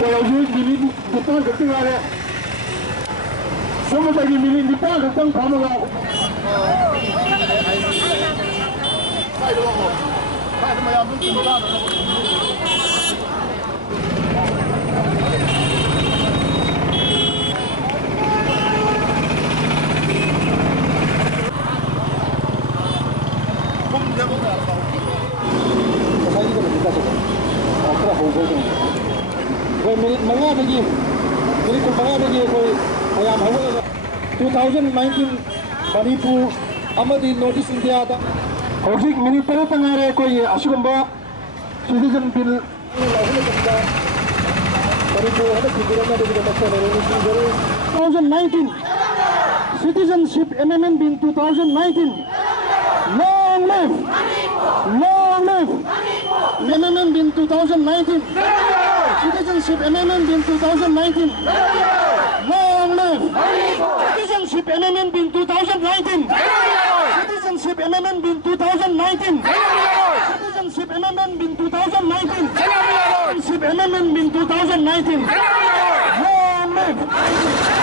Pwede bilin dito kasi nga rin. Sama tayo bilin dito kasi ang kama nga ako. Kaya naman ako. Kaya naman yung simulado. Mga bagi, jadi kung mga bagi ko ayam hawa 2019 Manipur amadi notice India ta hojik minister tangare ko ye asugamba citizen bill Manipur hada kidurana de maksa ne 2019 citizenship amendment bill 2019 long live amendment bill 2019 Citizenship Amendment Bill 2019. Long live! Citizenship Amendment Bill 2019. Citizenship Amendment Bill 2019. Citizenship Amendment Bill 2019. Citizenship Amendment Bill 2019. Long live!